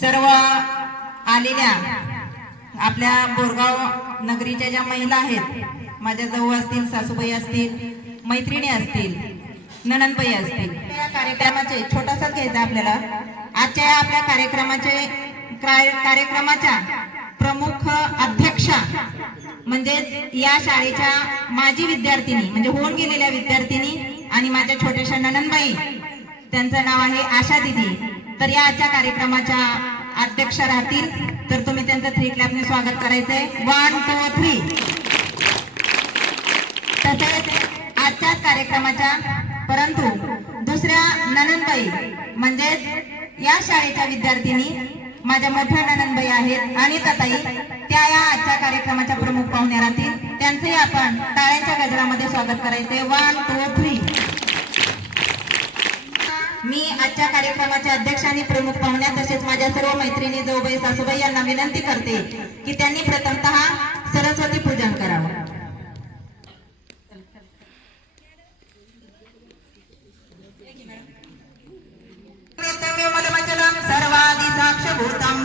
सर्व आलेल्या आपल्या बोरगाव नगरीच्या ज्या महिला आहेत, माझ्या जाऊ असतील, सासूबाई असतील, मैत्रिणी असतील, नणंदबाई असतील, या कार्यक्रमाचे छोटासाच घ्यायचा आपल्याला। आजच्या आपल्या कार्यक्रमाच्या प्रमुख अध्यक्षा म्हणजे या शाळेच्या माजी विद्यार्थिनी, म्हणजे होऊन गेलेल्या विद्यार्थिनी आणि माझ्या छोट्याशा नणंदबाई, त्यांचं नाव आहे आशा दीदी। तर या आजच्या कार्यक्रमाच्या अध्यक्ष राहतील, तर तुम्ही त्यांचं 3 क्लॅपने स्वागत करायचंय। 1 2 3। तसेच आजच्या कार्यक्रमाच्या परंतु दुसऱ्या नणंदबाई म्हणजे या शाळेच्या विद्यार्थिनी माझ्या मोठ्या नणंदबाई आहेत आणि ताई, त्या या आजच्या कार्यक्रमाच्या प्रमुख पाहुण्या राहतील, त्यांचंही आपण टाळ्यांच्या गजरामध्ये स्वागत करायचंय। 1 2 3। मी आजच्या कार्यक्रमाच्या अध्यक्ष आणि प्रमुख पाहुण्या तसेच माझ्या सर्व मैत्रिणी, जाऊबाई, सासूबाई यांना विनंती करते की त्यांनी प्रथमतः सरस्वती पूजन करावं। सर्वादि साक्षभूतम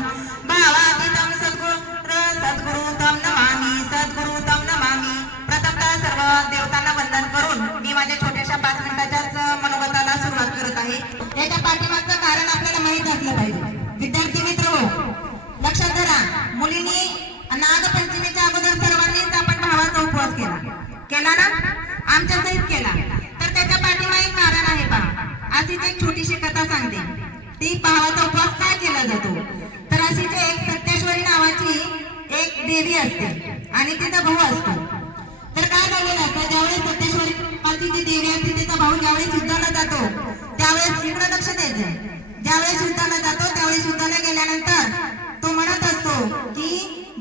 भावातीतम सद्गुरुतम नमामि, सद्गुरुतम नमामि। प्रथमतः सर्व देवतांना वंदन करून मी माझ्या छोट्याशा 5 मिनिटाच्याच मनोगताला सुरुवात करत आहे। याच्या पाठीमागचं कारण आपल्याला माहित असलं पाहिजे। विद्यार्थी मित्र, लक्षात धरा, मुलींनी नागपंचमीच्या अगोदर सर्वांनीच आपण भावाचा उपवास केला ना, आमच्या सहित केला। तर त्याच्या पाठीमागे कारण आहे पहा। अशीच एक छोटीशी कथा सांगते। ती भावाचा उपवास का केला जातो, तर अशीच एक सत्येश्वरी नावाची एक देवी असते आणि तिचा भाऊ असतो। तर काय झालेलं असतं, ज्यावेळेस सत्येश्वरी नावाची जी देवी असते तिचा भाऊ ज्यावेळेस युद्धाला जातो त्यावेळेस इकडे लक्ष द्यायचं, ज्यावेळेस युद्धाला जातो त्यावेळेस युद्धाला गेल्यानंतर तो म्हणत असतो की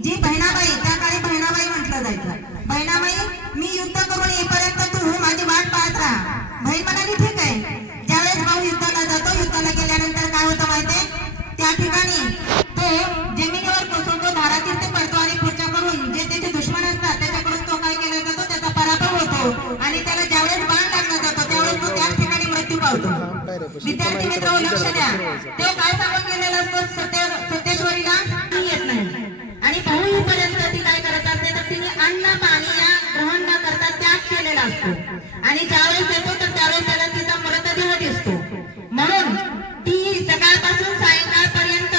जी बहिणाबाई, त्या काळी बहिणाबाई म्हटलं जायचं, बहिणाबाई मी युद्ध करून येईपर्यंत तू माझी वाट पाहत राहा। बहीण म्हणाली ठीक आहे। ज्यावेळेस भाऊ युद्धाला जातो, युद्धाला गेल्यानंतर काय होतं माहितीये, त्या ठिकाणी तो जमिनीवर कोसळतो, धारातील ते पडतो आणि पुढच्याकडून जे त्याचे दुश्मन असतात त्याच्याकडून तो काय केला जातो, त्याचा पराभव होतो आणि त्याला ज्यावेळेस बाण लागला जातो त्यावेळेस तो त्याच ठिकाणी मृत्यू पावतो। विद्यार्थी मित्र लक्ष द्या, तो काय सांगून गेलेला असतो सत्येश्वरीला येत नाही आणि भाऊ येईपर्यंत ती काय करत असते, तर तिने अन्न पाणी या ग्रहण न करता त्याग केलेला असतो आणि ज्यावेळेस येतो तर त्यावेळेस त्याला तिचा मृतदेह दिसतो। म्हणून ती सकाळपासून सायंकाळपर्यंत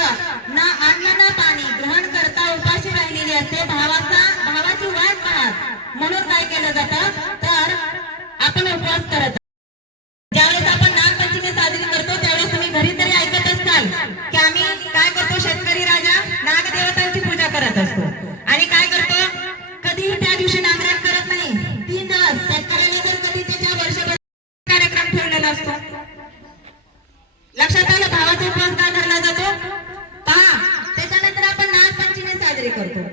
ना अन्न ना पाणी ग्रहण करता उपाशी राहिलेली असते, भावाची वाट पाहत। म्हणून काय केलं जातं, तर आपण उपवास करत। ज्यावेळेस आपण नागपंचमी साजरी करतो त्यावेळेस तुम्ही घरी तरी ऐकत असाल की आम्ही काय करतो, शेतकरी राजा नागदेवतांची पूजा करत असतो आणि काय करतो, कधीही त्या दिवशी नांगरण करत नाही। 3 दिवस शेतकऱ्याने जर कधी त्याच्या वर्षभर कार्यक्रम ठेवलेला असतो। लक्षात आलं, भावाचा उपवास का धरला जातो पहा। त्याच्यानंतर आपण नागपंचमी साजरी करतो।